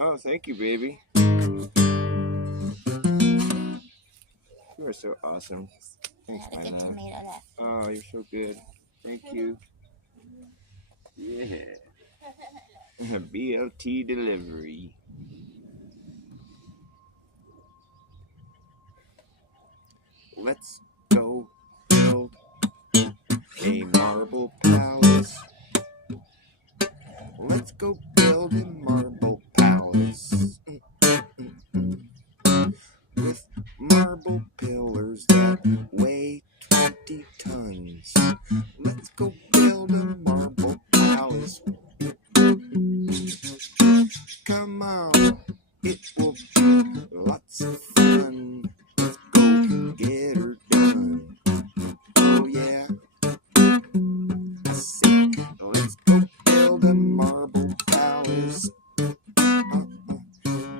Oh, thank you, baby. You are so awesome. Thanks, my love. Oh, you're so good. Thank you. Yeah. BLT delivery. Let's go build a marble palace. Let's go build a marble palace. With marble pillars that weigh 20 tons. Let's go build a marble palace. Come on, it will be lots of fun. Let's go get her done. Oh yeah, I say, let's go build a marble palace.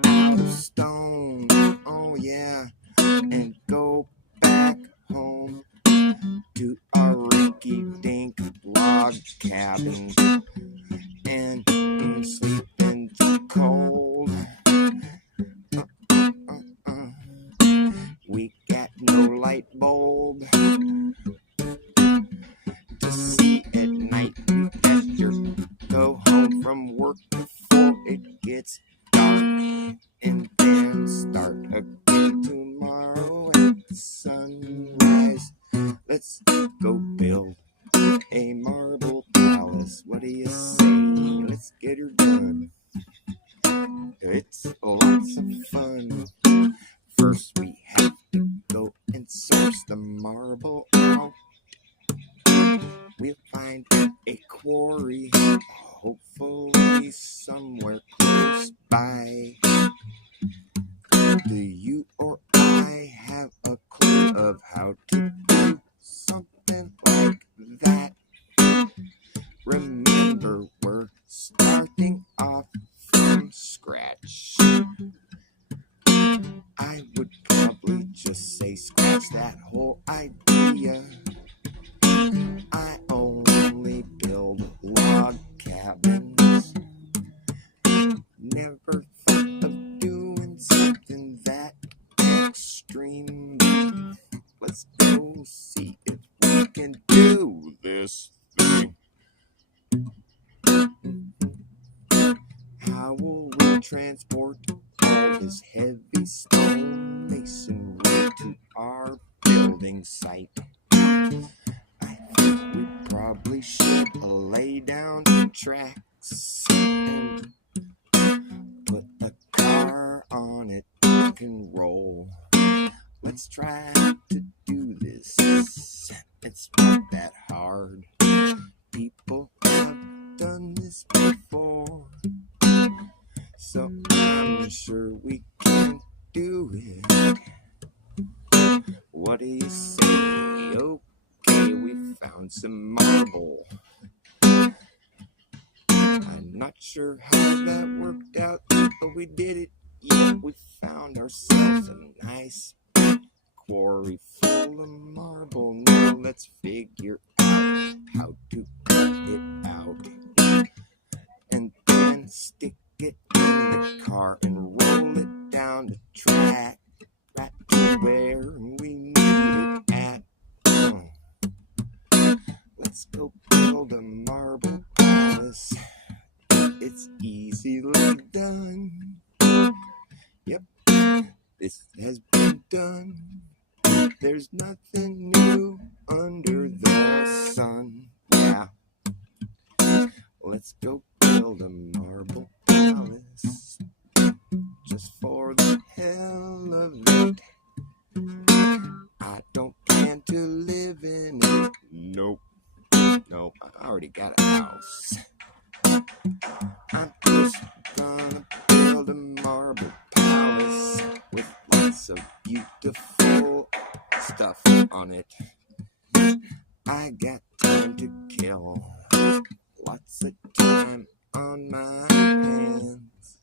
Out of stone, oh yeah, and go back home to our rinky-dink log cabin and sleep in the cold. We got no light bulb to see at night. We better go home from work before it gets dark, and then start again tomorrow at the sunrise. Let's go build a marble palace. What do you say? Let's get her done. It's lots of fun. First we have to go and source the marble out. We'll find a quarry, hopefully somewhere close by. Do you or I have a clue of how to do something like that? Remember, we're starting off from scratch. I would probably just say scratch that whole idea. I only build log cabins. Never thought of doing something that extreme. Let's go see if we can do this thing. How will we transport all this heavy stone masonry to our building site? I think we probably should lay down the tracks and put the car on it, rock and roll. Let's try to do this. It's not that hard. People have done this before, so I'm sure we can do it. What do you say? Okay, we found some marble. I'm not sure how that worked out, but we did it. Yeah, we found ourselves a nice quarry full of marble. Now let's figure out how to cut it out and then stick it in the car and roll it down the track right to where we need it at. Let's go build a marble palace. It's easily done. Yep, this has been done. There's nothing new under the sun. Yeah, let's go build a marble palace just for the hell of it. I don't plan to live in it. Nope, I already got a house. I'm just gonna build a marble palace with lots of beautiful stuff on it. I got time to kill, lots of time on my hands.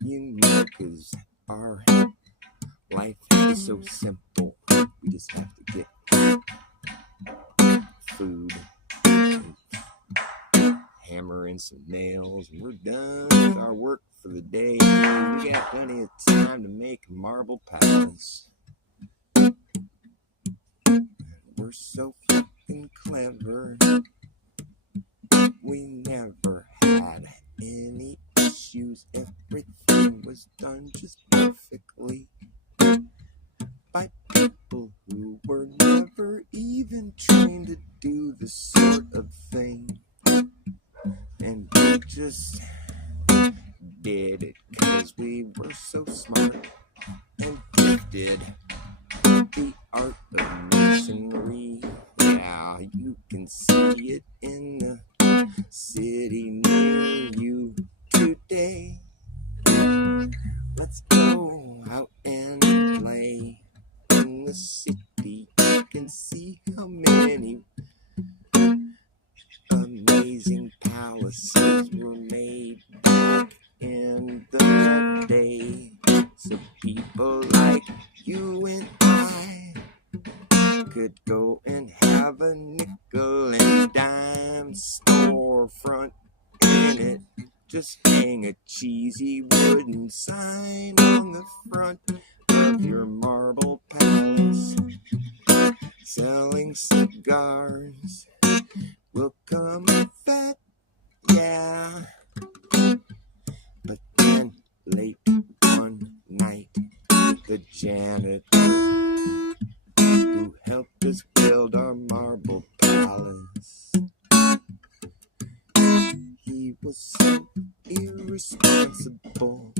You know, 'cause our life is so simple. We just have to get food, and hammer in some nails, and we're done with our work for the day. We got plenty of time to make a marble palace. We're so fucking clever. We never had any issues. Everything was done just perfectly by people who were never even trained to do this sort of thing. And we just did it because we were so smart and gifted. The art of masonry, yeah, you can see it in the city near you today. Let's go out and play in the city. You can see how many amazing palaces were made back in the day. So people like you and I could go and have a nickel and dime storefront in it. Just hang a cheesy wooden sign on the front of your marble palace, selling cigars. Will come fat, yeah. But then late one night, the janitor who helped us build our marble palace, he was so irresponsible.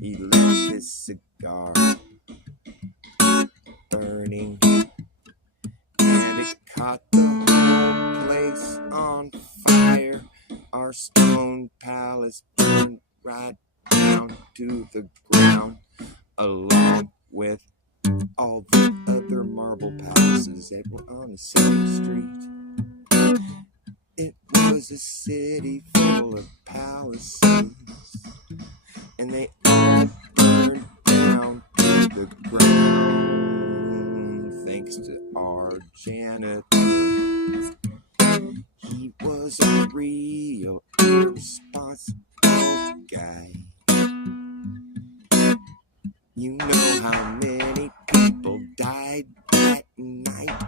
He left his cigar burning, and it caught the whole place on fire. Our stone palace burned right down to the ground, along with all the other marble palaces that were on the same street. It was a city full of palaces, and they all burned down to the ground, thanks to our janitor. He was a real irresponsible guy. You know how many people died that night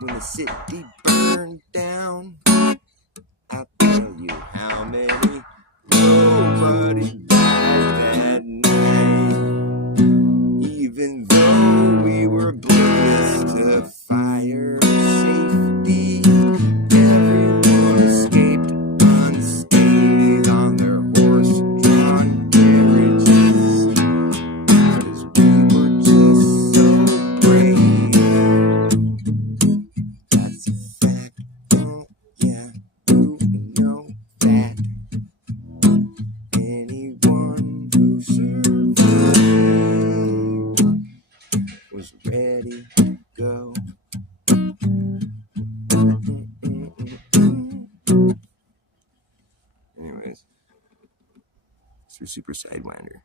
when the city burned down? I'll tell you how many. Nobody died that night, even though we were blessed to fire safety. Everyone escaped unscathed on their horse-drawn carriages, because we were just so brave. That's a fact, oh yeah, you know that. Anyone who survived was ready to go. Anyways, it's your Super Sidewinder.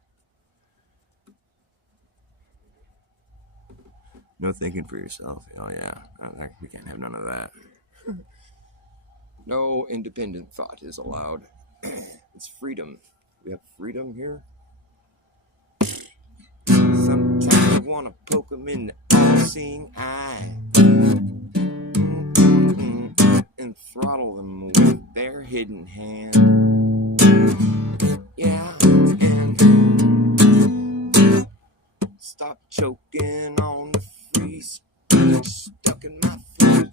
No thinking for yourself. Oh yeah, we can't have none of that. No independent thought is allowed. It's freedom. We have freedom here. Sometimes I want to poke them in the all-seeing eye and throttle them with their hidden hand. Yeah, and stop choking on the free speech stuck in my throat.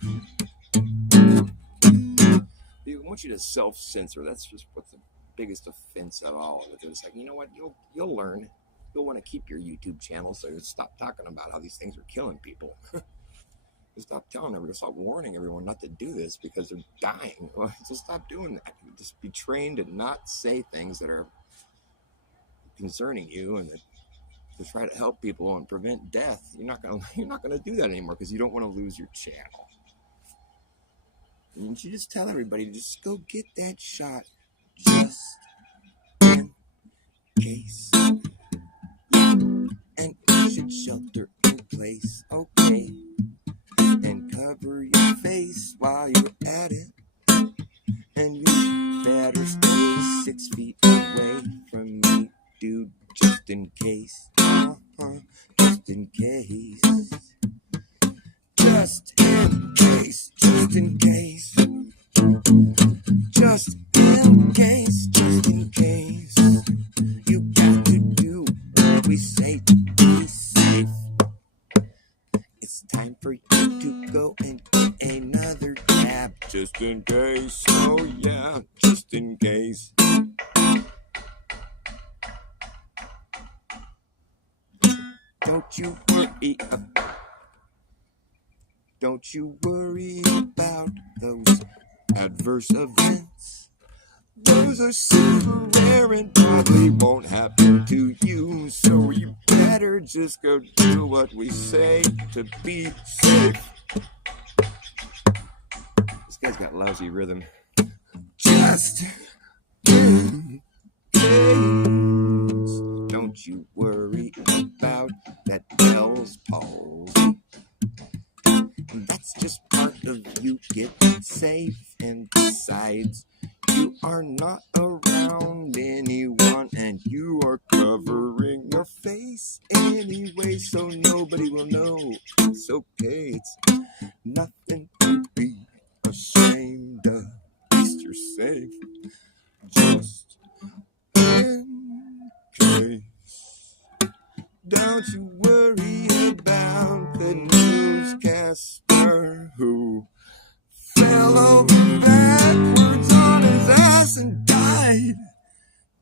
I want you to self-censor. That's just what's the biggest offense of all. It's like, you know what? You'll learn. You'll want to keep your YouTube channel, so stop talking about how these things are killing people. Stop telling everyone, stop warning everyone not to do this because they're dying. Just stop doing that. Just be trained to not say things that are concerning you and that to try to help people and prevent death. You're not gonna do that anymore because you don't want to lose your channel. And you just tell everybody to just go get that shot, just in case. And you should shelter in place, okay? And cover your face while you're at it. And you better stay 6 feet away from me, dude, just in case. Just in case. Just in case. Just in case. Just in case. Just in case. You got to do what we say to be safe. It's time for you to go and get another jab. Just in case. Oh yeah, just in case. Don't you worry about those adverse events. Those are super rare and probably won't happen to you. So you better just go do what we say to be safe. This guy's got lousy rhythm. Just in case. Don't you worry about that Bell's palsy. That's just part of you getting safe. And besides, you are not around anyone and you are covering your face anyway, so nobody will know. It's okay, it's nothing to be ashamed of. At least you're safe. Just in case. Don't you worry about the newscaster who fell over backwards on his ass and died.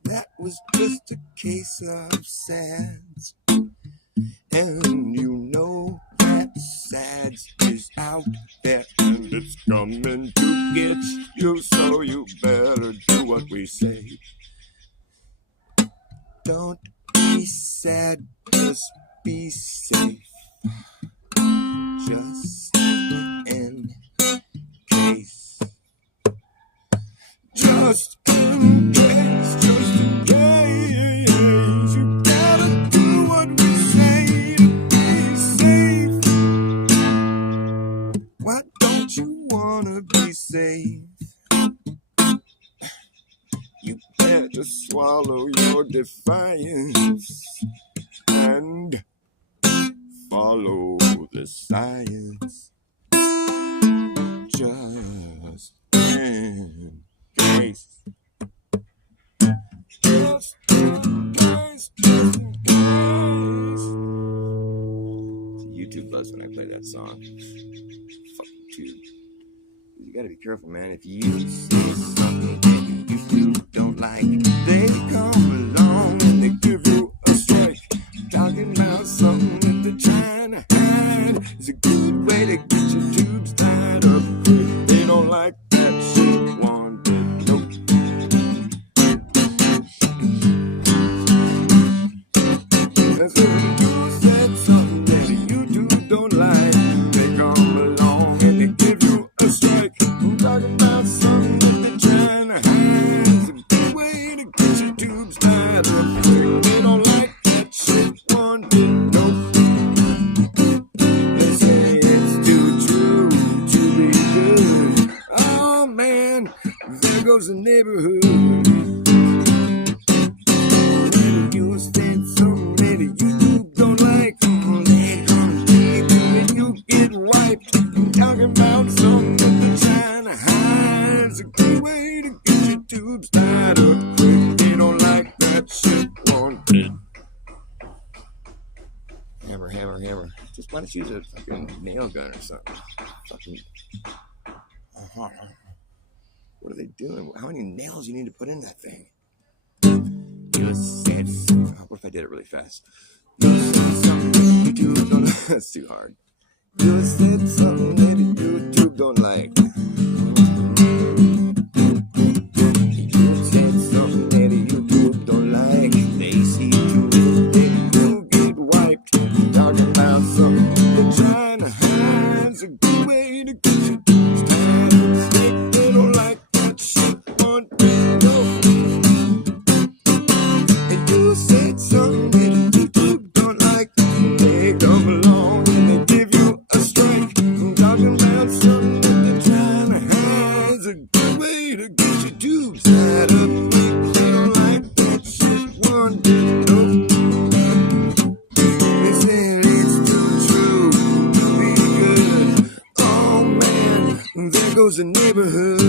That was just a case of SADS. And you know that SADS is out there and it's coming to get you, so you better do what we say. Don't be sad, just be safe. Just in case. Just in case. Just in case. You gotta do what we say to be safe. Why don't you wanna be safe? You better swallow your defiance and follow the science. Just in case. Just in case. Just in case. It's a YouTube buzz when I play that song. Fuck YouTube. You gotta be careful, man. If you say something that you don't like, they come along and they give you a strike. Talking about something that they're trying to hide is a good way to get your tubes tied up quick. They don't like that shit wanted, nope. That's when you said something that YouTube don't like. They come along and they give you a strike. I'm talking about something that they're trying to hide is a good way to get your tubes tied up quick. They don't like that shit wanted, nope. They say it's too true to be good. Oh man, there goes the neighborhood. You said something that YouTube don't like. They're gonna keep you and you get wiped. I'm talking about something that they're trying to hide. It's a good way to get your tubes tied up quick. They don't like that shit wanted. Hammer, hammer, hammer. Just why don't you use a fucking nail gun or something? Fucking. What are they doing? How many nails you need to put in that thing? You said something. What if I did it really fast? You said something that YouTube don't. That's too hard. You said something that YouTube don't like. You said something that YouTube don't like. They see you and you get goes the neighborhood.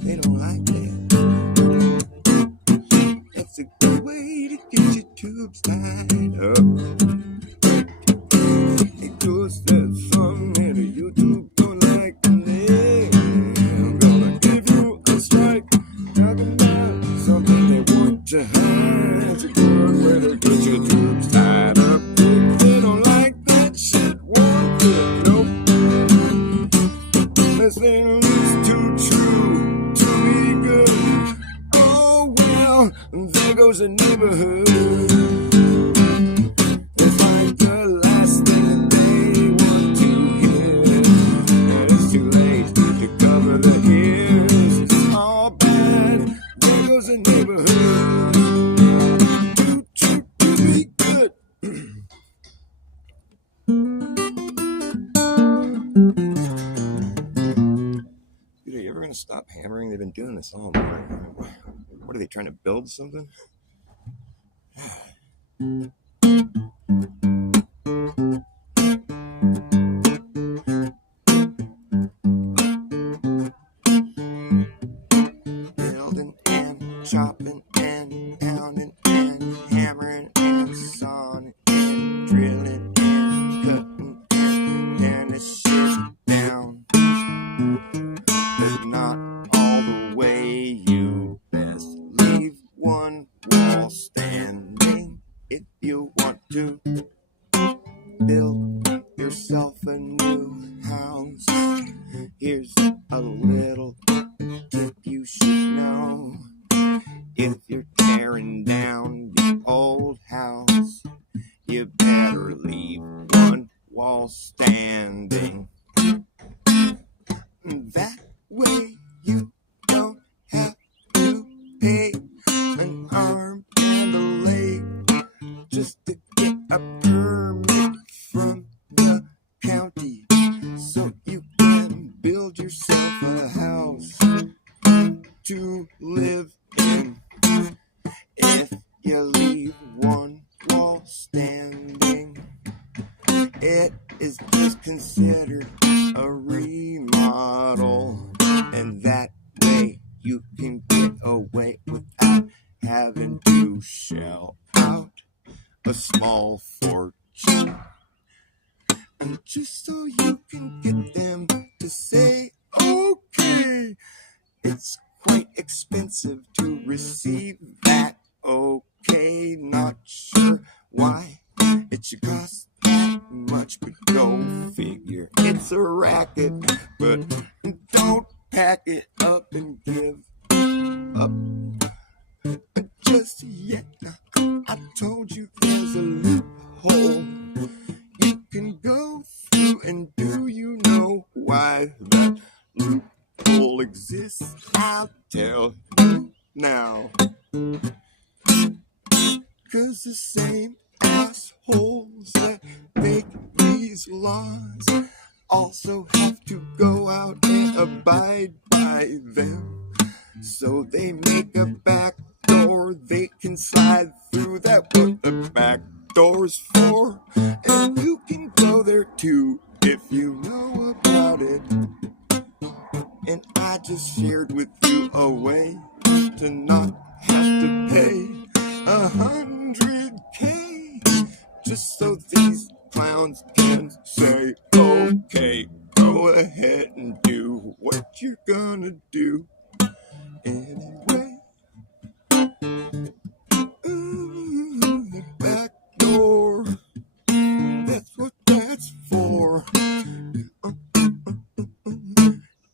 They don't like that. That's a good way to get your tubes tied up. It goes that song that YouTube don't like me. I'm gonna give you a strike. Talking about something they want to hide. It's a good way to get your tubes tied up. If they don't like that shit, one good nope. This thing is too true to be good. Oh well, there goes the neighborhood. It's like the last thing they want to hear, and it's too late to cover the ears. It's all bad. There goes the neighborhood. Too true to be good. Dude, are you ever going to stop hammering? They've been doing this all night. What are they trying to build something? Building and chopping and pounding and hammering and sawing and drilling and cutting and tearing this shit down. But not all the way. You best leave one wall standing if you want to build yourself a new house. Here's a little tip you should know. If you're tearing down your old house, you better leave one wall standing. That way you don't have to pay an arm and a leg just to get a permit from the county, so you can build yourself a house to live in. If you leave one wall standing, it is just considered a remodel, and that way you can get away without having to shell out a small fortune. And just so you can get them to say okay, it's quite expensive to receive that okay. Not sure why it should cost that much, but go figure. It's a racket, but don't pack it up and give up just yet. I told you there's a loophole you can go through, and do you know why that loophole exists? I'll tell you now. 'Cause the same assholes that make these laws also have to go out and abide by them. So they make a back door they can slide through. That what the back door's for, and you can go there too if you know about it. And I just shared with you a way to not have to pay $100K just so these clowns can say okay. Go ahead and do what you're gonna do anyway. The back door, that's what that's for.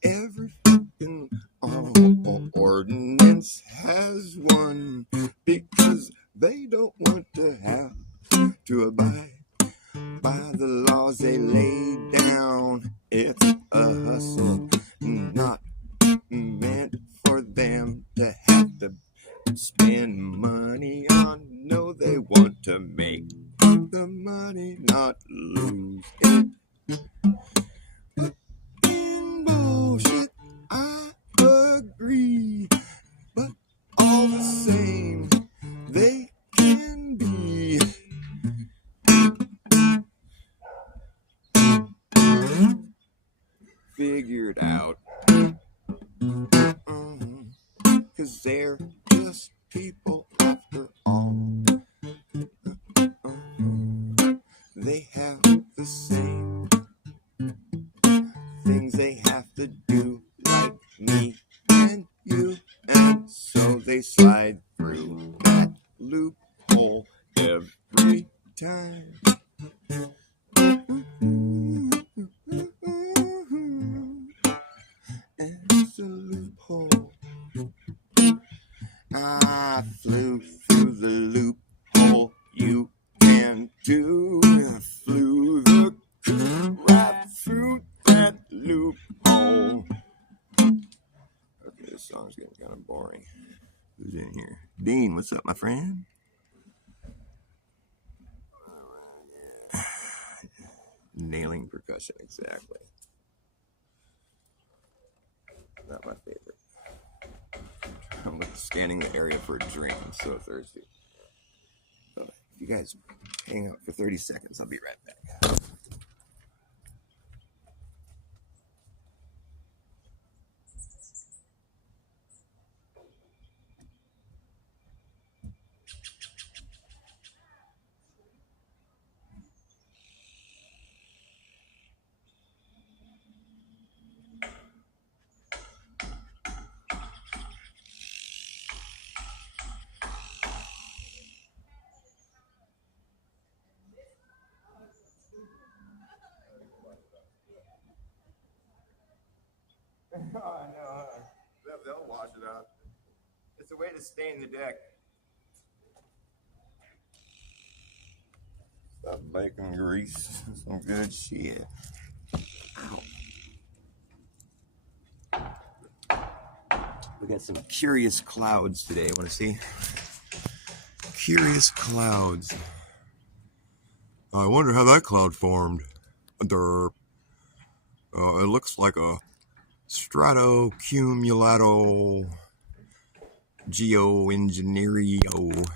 Every fucking they lay down. It's a hustle, not meant for them to have to spend money on. No, they want to make the money, not lose it. In bullshit, I agree, but all the same, they can be figured out. 'Cause they're just people after all. They have the same things they have to do, like me and you, and so they slide through that loophole every time. It's a loophole. I flew through the loophole. You can too. I flew right through that loophole. Okay, this song's getting kind of boring. Who's in here? Dean, what's up, my friend? Nailing percussion, exactly. Not my favorite. I'm scanning the area for a drink. I'm so thirsty. So if you guys hang out for 30 seconds, I'll be right back. I know. They'll wash it out. It's a way to stain the deck. Stop bacon grease. Some good shit. Ow. We got some curious clouds today. Want to see? Curious clouds. I wonder how that cloud formed. Derp. It looks like a stratocumulato geoengineerio.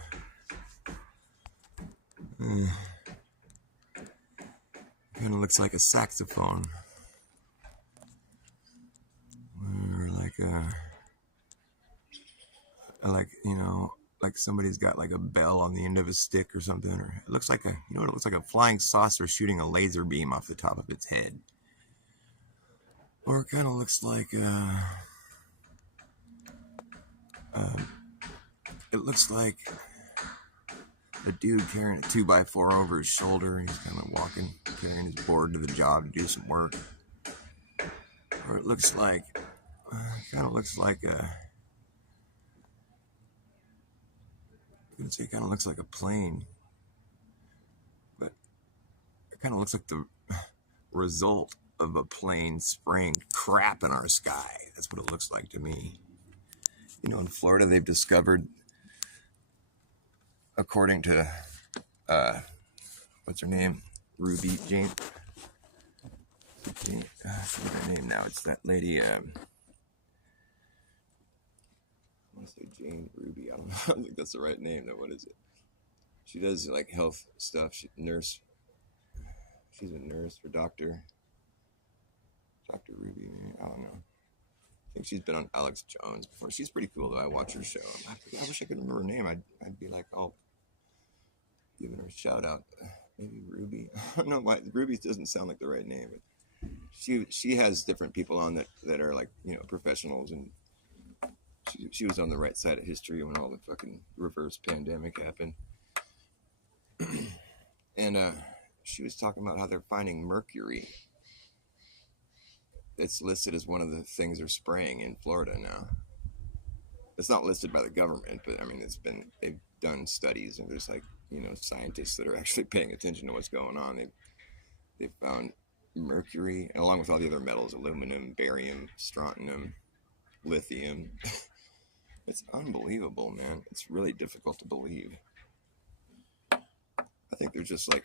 Kind of looks like a saxophone. Or like like somebody's got like a bell on the end of a stick or something. Or it looks like it looks like a flying saucer shooting a laser beam off the top of its head. Or it kind of looks like it looks like a dude carrying a 2x4 over his shoulder, and he's kind of walking, carrying his board to the job to do some work. Or it looks like, kind of looks like it kind of looks like a plane, but it kind of looks like the result of a plane spraying crap in our sky. That's what it looks like to me. In Florida, they've discovered, according to, what's her name? Ruby Jane. I forget her name now. It's that lady, I want to say Jane Ruby. I don't think that's the right name, though. What is it? She does, like, health stuff. She's a nurse or doctor. Dr. Ruby, I don't know. I think she's been on Alex Jones before. She's pretty cool, though. I watch her show. I wish I could remember her name. I'd be like, oh, giving her a shout out. Maybe Ruby. I don't know why. Ruby doesn't sound like the right name. But she has different people on that are like, professionals, and she was on the right side of history when all the fucking reverse pandemic happened. And she was talking about how they're finding mercury. It's listed as one of the things they're spraying in Florida now. It's not listed by the government, but I mean, they've done studies, and there's like, scientists that are actually paying attention to what's going on. They found mercury, and along with all the other metals, aluminum, barium, strontium, lithium. It's unbelievable, man. It's really difficult to believe. I think they're just like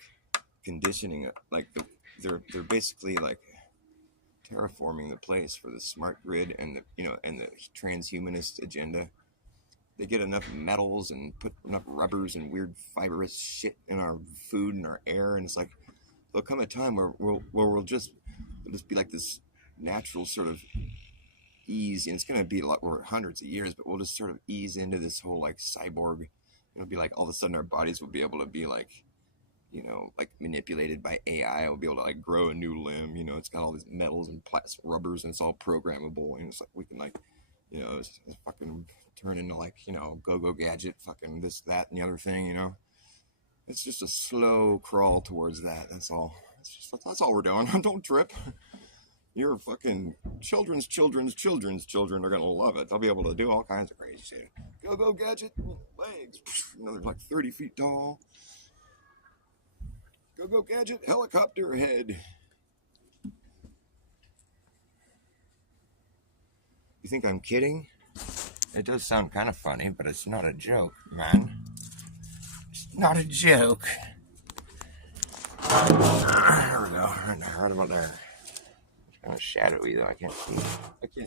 conditioning it, like they're basically like terraforming the place for the smart grid and the transhumanist agenda. They get enough metals and put enough rubbers and weird fibrous shit in our food and our air, and it's like there'll come a time where we'll just be like this natural sort of ease, and it's going to be a lot over hundreds of years, but we'll just sort of ease into this whole like cyborg. It'll be like all of a sudden our bodies will be able to be like, like manipulated by AI. We'll be able to like grow a new limb. It's got all these metals and plastic rubbers, and it's all programmable, and it's like we can like, it's fucking turn into like, go gadget, fucking this, that, and the other thing. It's just a slow crawl towards that. That's all. That's all we're doing. Don't trip. Your fucking children's children are gonna love it. They'll be able to do all kinds of crazy shit. Go gadget, legs, another like 30 feet tall. Go gadget, helicopter head. You think I'm kidding? It does sound kind of funny, but it's not a joke, man. It's not a joke. There we go. Right about there. It's kind of shadowy though. I can't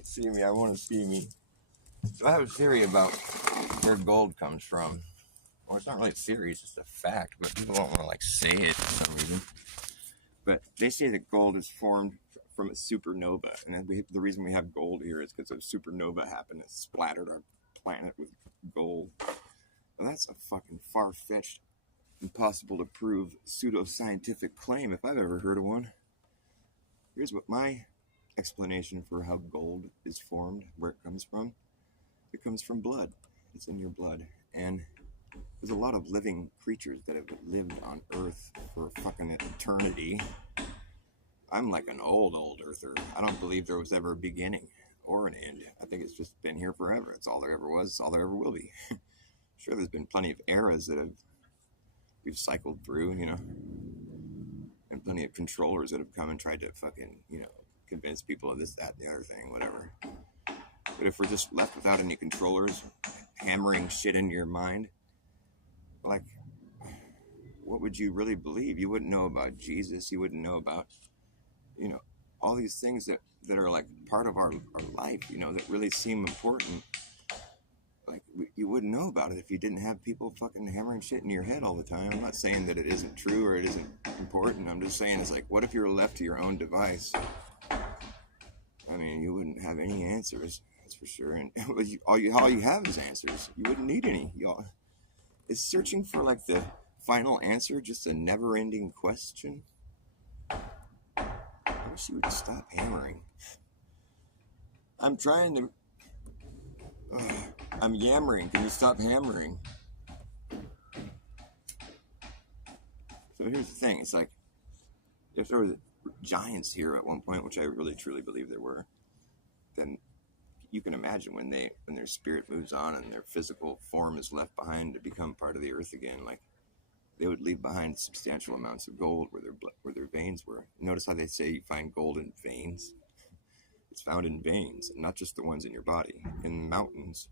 see me. I want to see me. So I have a theory about where gold comes from. Well, it's not really a theory, it's just a fact, but people don't want to like say it for some reason. But they say that gold is formed from a supernova, and the reason we have gold here is because a supernova happened and splattered our planet with gold. Well, that's a fucking far-fetched, impossible to prove pseudoscientific claim if I've ever heard of one. Here's what my explanation for how gold is formed, where it comes from. It comes from blood. It's in your blood, and there's a lot of living creatures that have lived on Earth for fucking eternity. I'm like an old earther. I don't believe there was ever a beginning or an end. I think it's just been here forever. It's all there ever was. It's all there ever will be. Sure, there's been plenty of eras that we've cycled through, and plenty of controllers that have come and tried to fucking, convince people of this, that, and the other thing, whatever. But if we're just left without any controllers hammering shit into your mind, like, what would you really believe? You wouldn't know about Jesus. You wouldn't know about, all these things that are like part of our life, that really seem important. Like, you wouldn't know about it if you didn't have people fucking hammering shit in your head all the time. I'm not saying that it isn't true or it isn't important. I'm just saying it's like, what if you're left to your own device? I mean, you wouldn't have any answers, that's for sure. And all you have is answers. You wouldn't need any. Is searching for like the final answer just a never-ending question? I wish you would stop hammering. I'm trying to... I'm yammering. Can you stop hammering? So here's the thing. It's like, if there were giants here at one point, which I really truly believe there were, then you can imagine when their spirit moves on and their physical form is left behind to become part of the earth again, like, they would leave behind substantial amounts of gold where their veins were. Notice how they say you find gold in veins? It's found in veins, and not just the ones in your body, in mountains.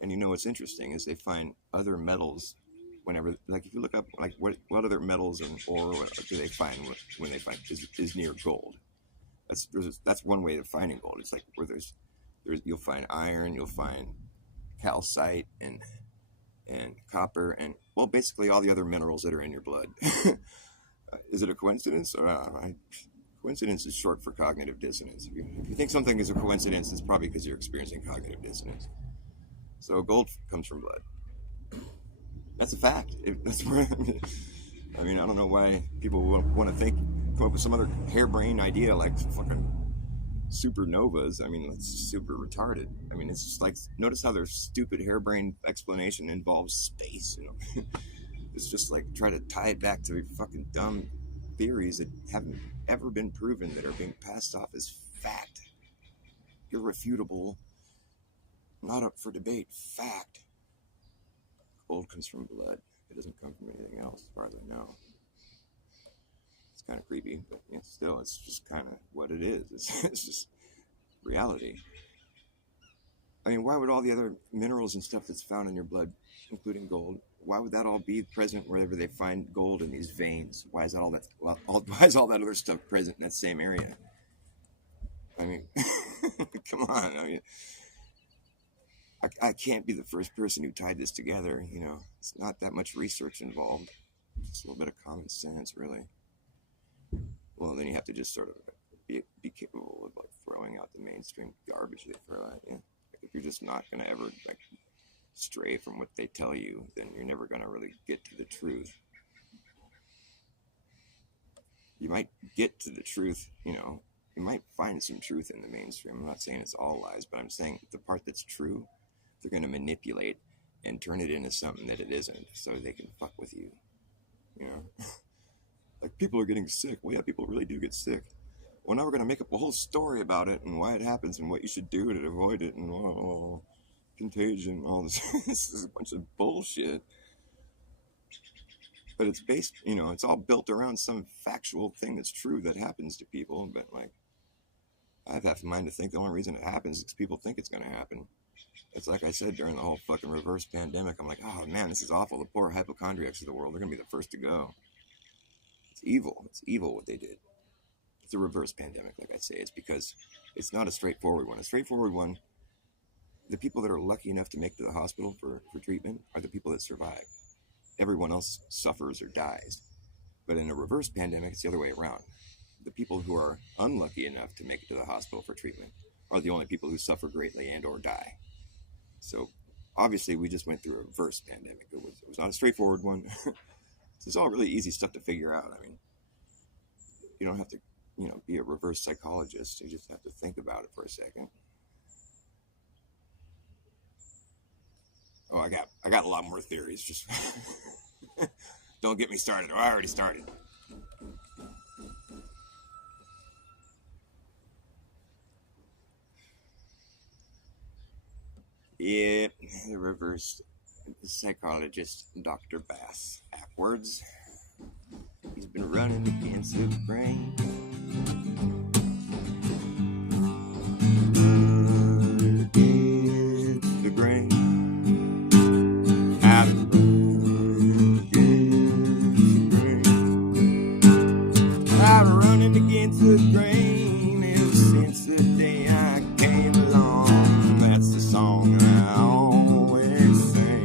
And what's interesting is they find other metals whenever, like, if you look up, like, what other metals and ore do they find when they find is near gold. That's one way of finding gold. It's like where there's you'll find iron, you'll find calcite and copper, and, well, basically all the other minerals that are in your blood. Is it a coincidence? Coincidence is short for cognitive dissonance. If you think something is a coincidence, it's probably because you're experiencing cognitive dissonance. So gold comes from blood. That's a fact. That's where, I mean, I don't know why people want to come up with some other harebrained idea like fucking supernovas. I mean, that's super retarded. I mean, it's just like, notice how their stupid harebrained explanation involves space. It's just like try to tie it back to fucking dumb theories that haven't ever been proven, that are being passed off as fact, irrefutable, not up for debate, fact. Gold comes from blood. It doesn't come from anything else, as far as I know. It's kind of creepy, but still, it's just kind of what it is. It's just reality. I mean, why would all the other minerals and stuff that's found in your blood, including gold, why would that all be present wherever they find gold in these veins? Why is that all that? Well, why is all that other stuff present in that same area? I mean, come on. I mean, I can't be the first person who tied this together. It's not that much research involved. It's a little bit of common sense, really. Well, then you have to just sort of be capable of like throwing out the mainstream garbage they throw at you. If you're just not going to ever like stray from what they tell you, then you're never going to really get to the truth. You might get to the truth, you might find some truth in the mainstream. I'm not saying it's all lies, but I'm saying the part that's true, they're going to manipulate and turn it into something that it isn't, so they can fuck with you. Like, people are getting sick. Well, yeah, people really do get sick. Well, now we're going to make up a whole story about it and why it happens and what you should do to avoid it and contagion, all this. This is a bunch of bullshit. But it's based, it's all built around some factual thing that's true that happens to people. But, like, I have half a mind to think the only reason it happens is because people think it's going to happen. It's like I said during the whole fucking reverse pandemic. I'm like, oh, man, this is awful. The poor hypochondriacs of the world, they're going to be the first to go. It's evil. It's evil what they did. It's a reverse pandemic, like I say. It's because it's not a straightforward one. A straightforward one, the people that are lucky enough to make it to the hospital for treatment are the people that survive. Everyone else suffers or dies. But in a reverse pandemic, it's the other way around. The people who are unlucky enough to make it to the hospital for treatment are the only people who suffer greatly and or die. So obviously we just went through a reverse pandemic. It was not a straightforward one. It's all really easy stuff to figure out. I mean, you don't have to, be a reverse psychologist. You just have to think about it for a second. Oh, I got a lot more theories. Just don't get me started. I already started. Yeah, the reverse psychologist, Dr. Bass. Backwards. He's been running against the grain. Against the grain. I've running against the grain ever since the day I came along. That's the song I always sing.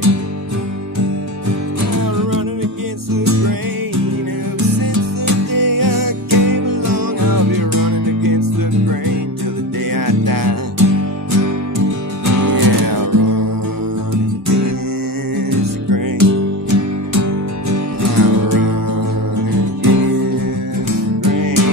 I'm running against the grain ever since the day I came along. I'll be running against the grain till the day I die. Yeah, I'll run against the grain. I'll run against the grain.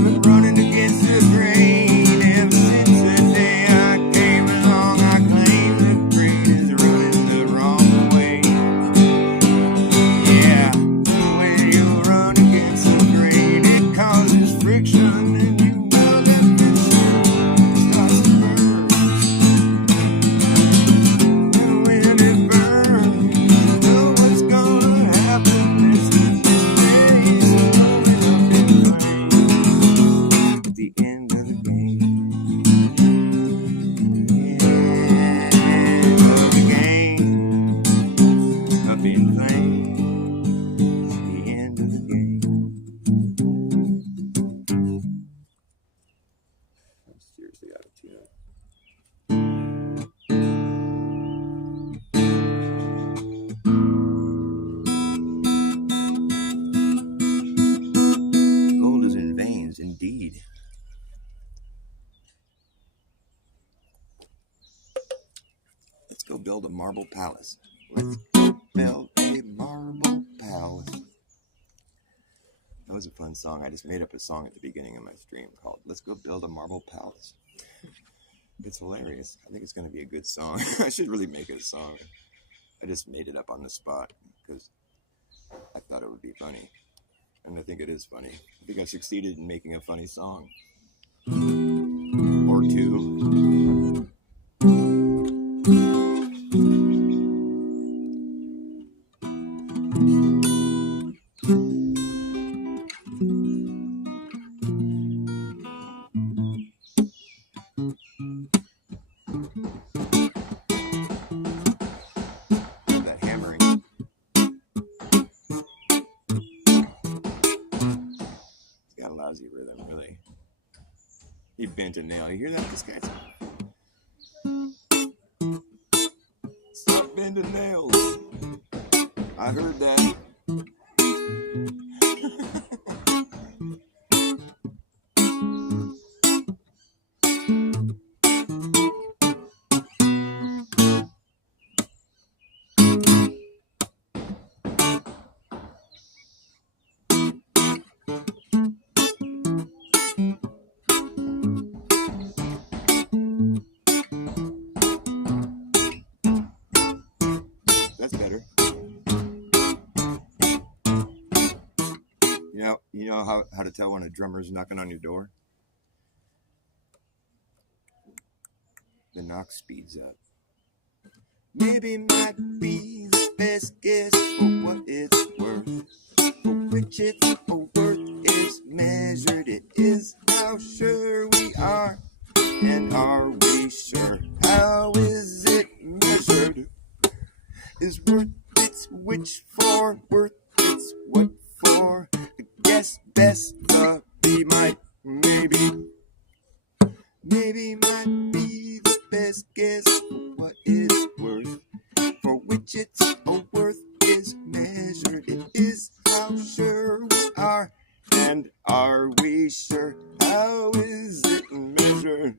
I've been running against the grain ever since the day I came along. I claim the grain is running the wrong way. Yeah, when you run against the grain, it causes friction, and you know that friction starts to burn. And when it burns, you know what's gonna happen. It's the days of blowing up in flames at the end of the game. End of the game. Up in flames. The end of the game. I'm seriously out of tune. Gold is in veins, indeed. Let's go build a marble palace. Let's go build a marble palace. That was a fun song. I just made up a song at the beginning of my stream called Let's Go Build a Marble Palace. It's hilarious. I think it's going to be a good song. I should really make it a song. I just made it up on the spot because I thought it would be funny. And I think it is funny. I think I succeeded in making a funny song. Or two. That hammering. It's got a lousy rhythm, really. He bent a nail. You hear that? This guy's... Stop bending nails. I heard that. That's better. You know how to tell when a drummer's knocking on your door? The knock speeds up. Maybe might be the best guess for what it's worth. For which its worth is measured. It is how sure we are. And are we sure? How is it measured? Is worth its which for, worth its what for. I guess best the be might, maybe. Maybe might be the best guess for what it's worth. For which its worth is measured. It is how sure we are. And are we sure? How is it measured?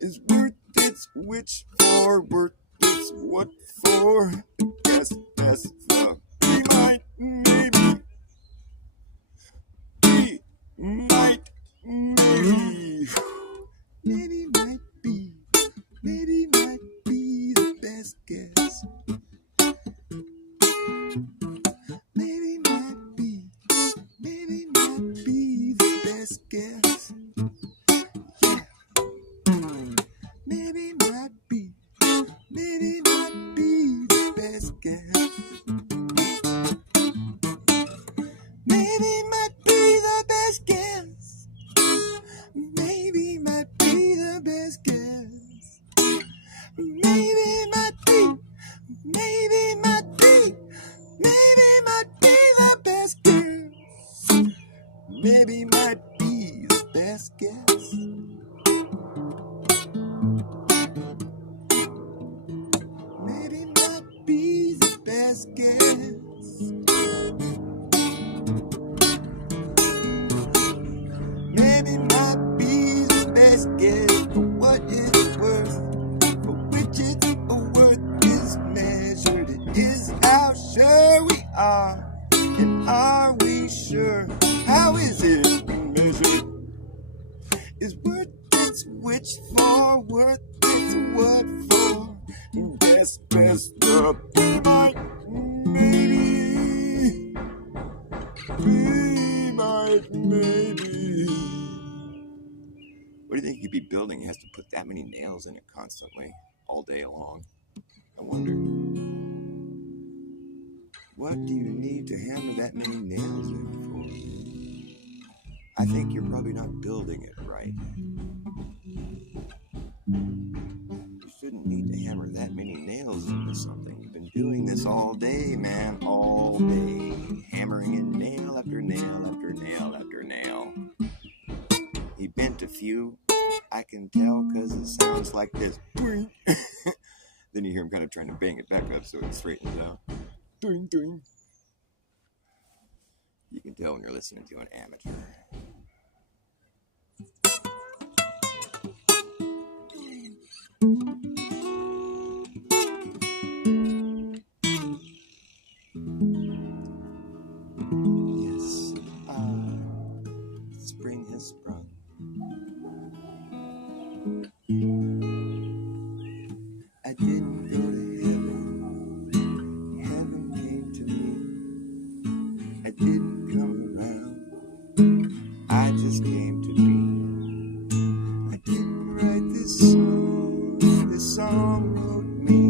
Is worth its which for, worth its what for. I guess best the be might, maybe. Be might, maybe. Maybe might be the best guess. Maybe might be the best guess. Yeah. Maybe might be the best guess. Maybe might be the best guess. Maybe might be the best guess. Maybe might be the best guess. Maybe might be the best guess. Maybe might be the best guess. Maybe might be the best guess for what it's worth. For which its worth is measured. It is how sure we are. And are we sure? How is it measured? which for, what is what for. Best, be my maybe. Be my maybe. What do you think he could be building? He has to put that many nails in it constantly, all day long. I wonder, what do you need to hammer that many nails in for? I think you're probably not building it right. You shouldn't need to hammer that many nails into something. You've been doing this all day, man, all day. Hammering in nail after nail after nail after nail. He bent a few, I can tell, because it sounds like this. Then you hear him kind of trying to bang it back up so it straightens out. Doing, doing. You can tell when you're listening to an amateur. Yes, spring has sprung. I didn't go to heaven. Heaven came to me. I didn't come around. I just came to be. I didn't write this song. This song wrote me.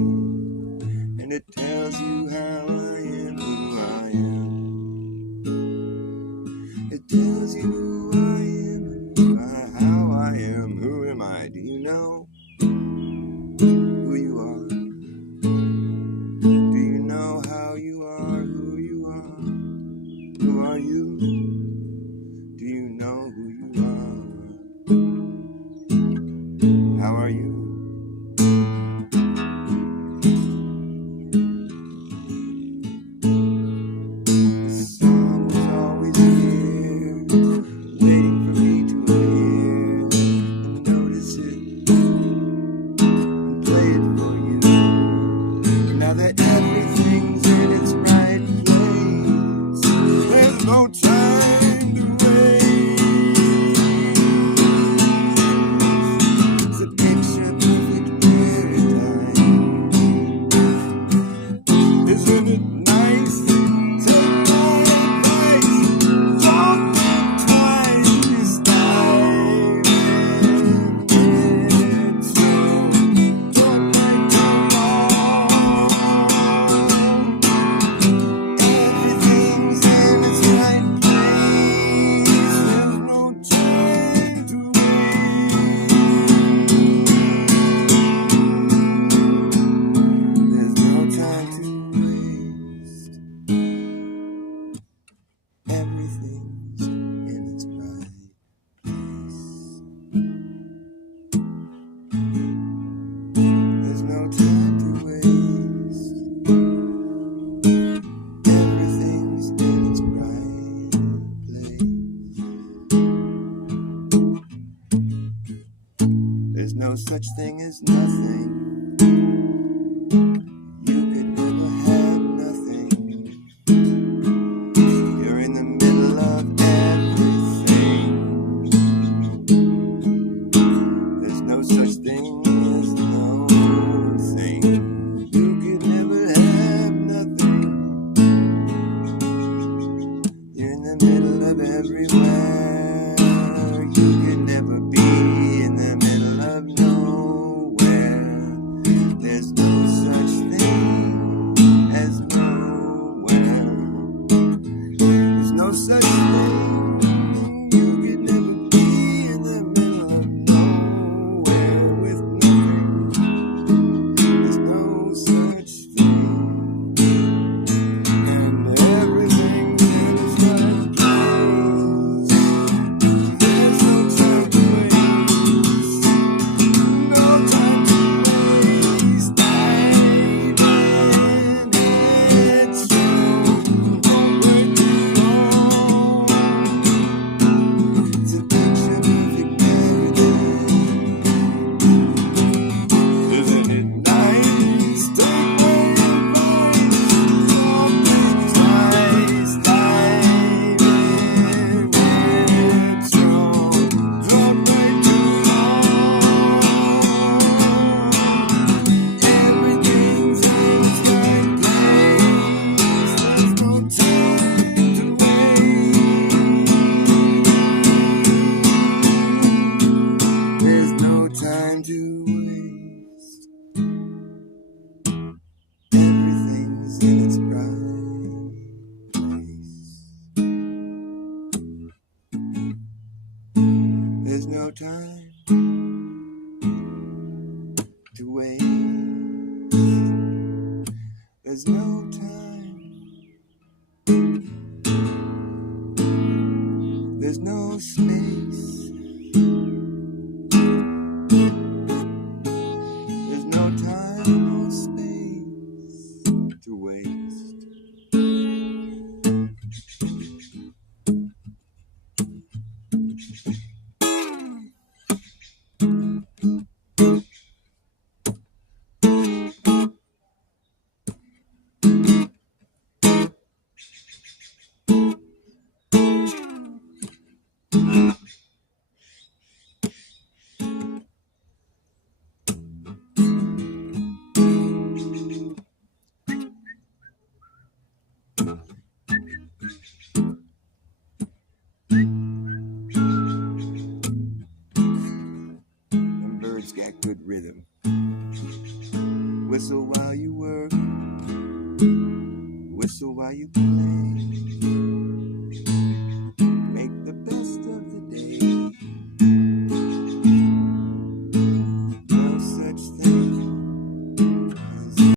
And it tells you how I am, who I am. It tells you who I am, how I am, who am I? Do you know who you are? Do you know how you are, who you are? Who are you? Do you know who you are? How are you? The song was always here, waiting for me to hear and notice it and play it for you. Now that everything's in its right place, there's no time to waste. It's a picture perfect paradise. Isn't it nice? Take my advice. Don't think twice this time. So don't make it wrong. Everything's in its right place. There's no time to waste. There's no time to waste. Everything's in its right place. There's no time to waste. Everything's in its right place. There's no such thing as nothing. You could never have nothing. You're in the middle of everything. There's no such thing as no thing. You could never have nothing. You're in the middle of everywhere. You could never be in the middle of nowhere. There's no time to wait. There's no time. There's no space. There's no time, no space to waste. And birds got good rhythm. Whistle while you work, whistle while you play.